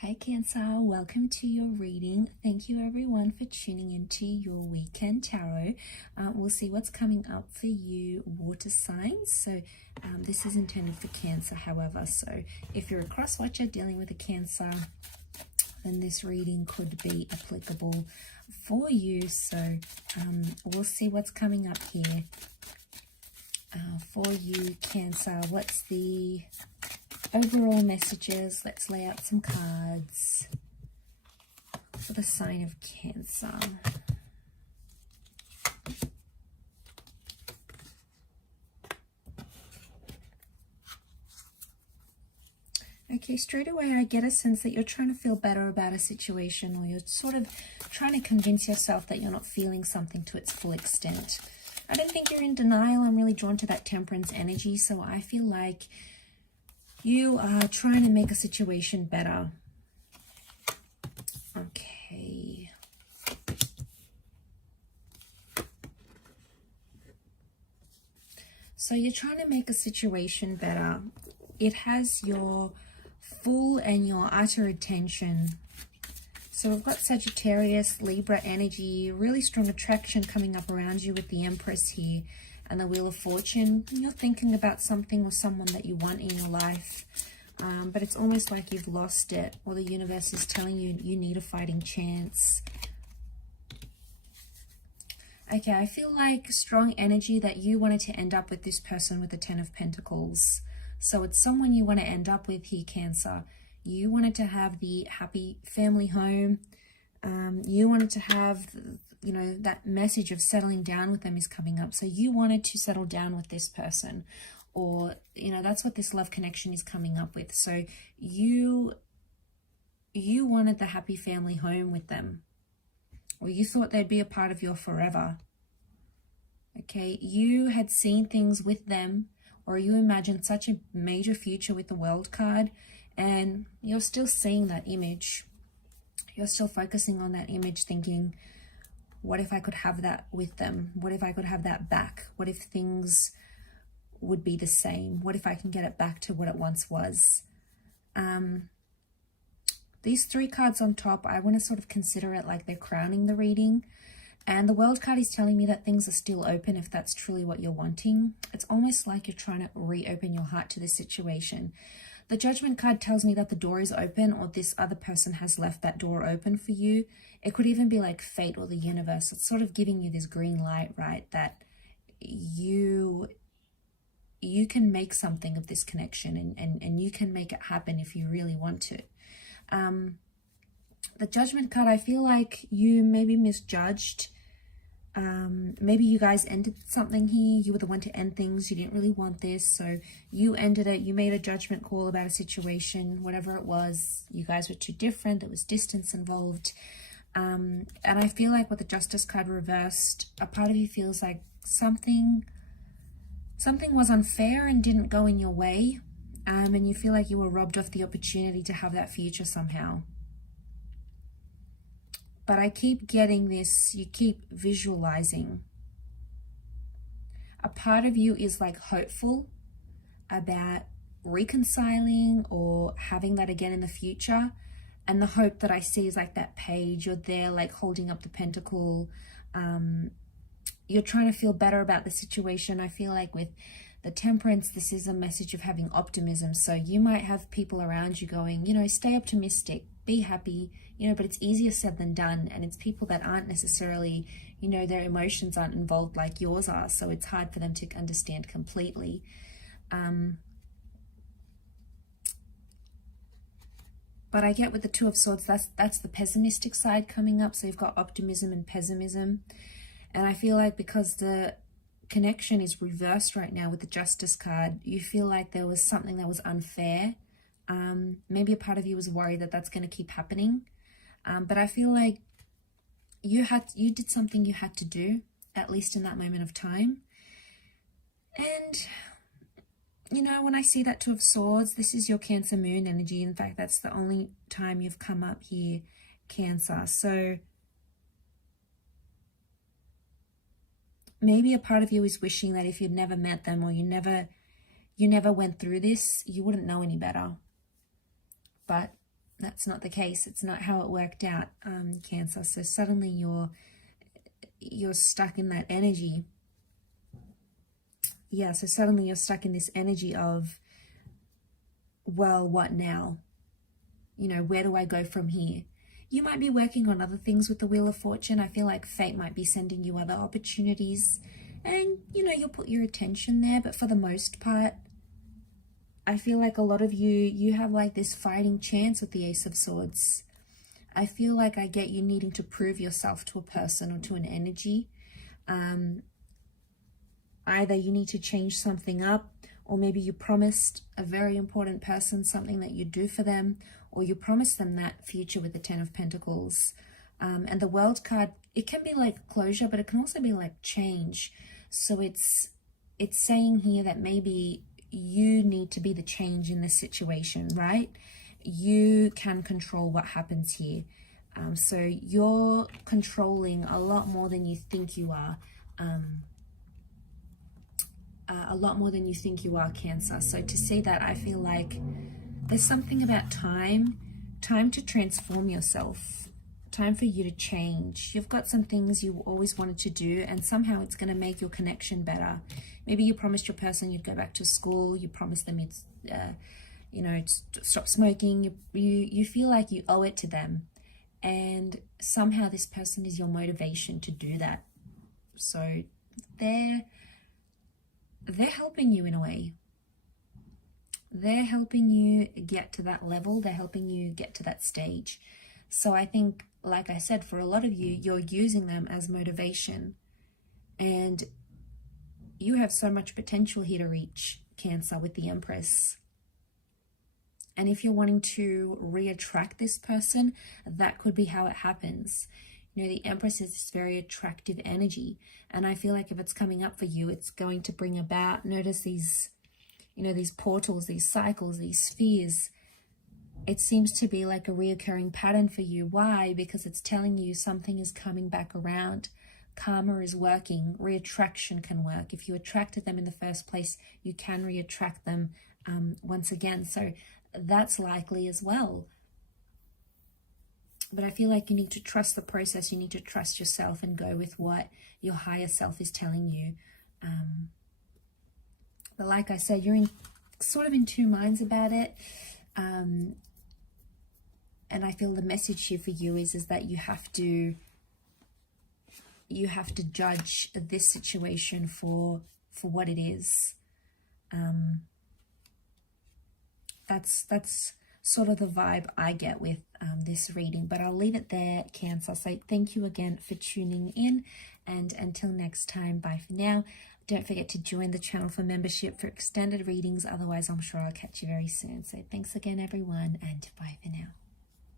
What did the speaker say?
Hey Cancer, welcome to your reading. Thank you everyone for tuning into your weekend tarot. We'll see what's coming up for you water signs. So this is intended for Cancer, however. So if you're a cross watcher dealing with a Cancer, then this reading could be applicable for you. So we'll see what's coming up here for you, Cancer. What's the overall messages? Let's lay out some cards for the sign of Cancer. Okay, straight away I get a sense that you're trying to feel better about a situation, or you're sort of trying to convince yourself that you're not feeling something to its full extent. I don't think you're in denial. I'm really drawn to that Temperance energy, so I feel like you are trying to make a situation better. Okay. So you're trying to make a situation better. It has your full and your utter attention. So we've got Sagittarius, Libra energy, really strong attraction coming up around you with the Empress here. And the Wheel of Fortune. You're thinking about something or someone that you want in your life, but it's almost like you've lost it, or the universe is telling you you need a fighting chance. Okay, I feel like strong energy that you wanted to end up with this person with the Ten of Pentacles. So it's someone you want to end up with here, Cancer. You wanted to have the happy family home. You wanted to have, you know, that message of settling down with them is coming up. So you wanted to settle down with this person, or, you know, that's what this love connection is coming up with. So you wanted the happy family home with them, or you thought they'd be a part of your forever. Okay, you had seen things with them, or you imagined such a major future with the World card, and you're still seeing that image. You're still focusing on that image, thinking, what if I could have that with them? What if I could have that back? What if things would be the same? What if I can get it back to what it once was? These three cards on top, I want to sort of consider it like they're crowning the reading. And the World card is telling me that things are still open if that's truly what you're wanting. It's almost like you're trying to reopen your heart to this situation. The Judgment card tells me that the door is open, or this other person has left that door open for you. It could even be like fate or the universe. It's sort of giving you this green light, right? That you can make something of this connection, and you can make it happen if you really want to. The Judgment card, I feel like you maybe misjudged. Maybe you guys ended something here. You were the one to end things. You didn't really want this, so you ended it. You made a judgment call about a situation, whatever it was. You guys were too different. There was distance involved. And I feel like with the Justice card reversed, a part of you feels like something was unfair and didn't go in your way. And you feel like you were robbed of the opportunity to have that future somehow. But I keep getting this, you keep visualizing. A part of you is like hopeful about reconciling or having that again in the future. And the hope that I see is like that page. You're there like holding up the pentacle. You're trying to feel better about the situation. I feel like with the Temperance, this is a message of having optimism. So you might have people around you going, you know, stay optimistic, be happy, you know, but it's easier said than done. And it's people that aren't necessarily, you know, their emotions aren't involved like yours are. So it's hard for them to understand completely. But I get with the Two of Swords, that's the pessimistic side coming up. So you've got optimism and pessimism. And I feel like because the connection is reversed right now with the Justice card, you feel like there was something that was unfair. Maybe a part of you was worried that that's going to keep happening. But I feel like you did something you had to do, at least in that moment of time. And, you know, when I see that Two of Swords, this is your Cancer moon energy. In fact, that's the only time you've come up here, Cancer. So maybe a part of you is wishing that if you'd never met them, or you never went through this, you wouldn't know any better. But that's not the case. It's not how it worked out, Cancer. So suddenly you're stuck in that energy. Yeah, so suddenly you're stuck in this energy of, well, what now? You know, where do I go from here? You might be working on other things with the Wheel of Fortune. I feel like fate might be sending you other opportunities, and, you know, you'll put your attention there. But for the most part, I feel like a lot of you have like this fighting chance with the Ace of Swords. I feel like I get you needing to prove yourself to a person or to an energy. Either you need to change something up, or maybe you promised a very important person something that you do for them, or you promised them that future with the Ten of Pentacles. And the World card, it can be like closure, but it can also be like change. So it's saying here that maybe you need to be the change in this situation, right? You can control what happens here. So you're controlling a lot more than you think you are. A lot more than you think you are, Cancer. So to see that, I feel like there's something about time to transform yourself, time for you to change. You've got some things you always wanted to do, and somehow it's going to make your connection better. Maybe you promised your person you'd go back to school. You promised them you'd, you know, stop smoking. You feel like you owe it to them, and somehow this person is your motivation to do that. So they're helping you in a way. They're helping you get to that level. They're helping you get to that stage. So I think, like I said, for a lot of you, you're using them as motivation. And you have so much potential here to reach, Cancer, with the Empress. And if you're wanting to re-attract this person, that could be how it happens. You know, the Empress is this very attractive energy. And I feel like if it's coming up for you, it's going to bring about, notice these, you know, these portals, these cycles, these spheres. It seems to be like a reoccurring pattern for you. Why? Because it's telling you something is coming back around. Karma is working. Reattraction can work. If you attracted them in the first place, you can reattract them once again. So that's likely as well. But I feel like you need to trust the process. You need to trust yourself and go with what your higher self is telling you. But like I said, you're sort of in two minds about it. And I feel the message here for you is that you have to judge this situation for what it is. That's sort of the vibe I get with this reading, but I'll leave it there, Cancer. So thank you again for tuning in, and until next time, bye for now. Don't forget to join the channel for membership for extended readings. Otherwise, I'm sure I'll catch you very soon. So thanks again, everyone, and bye for now.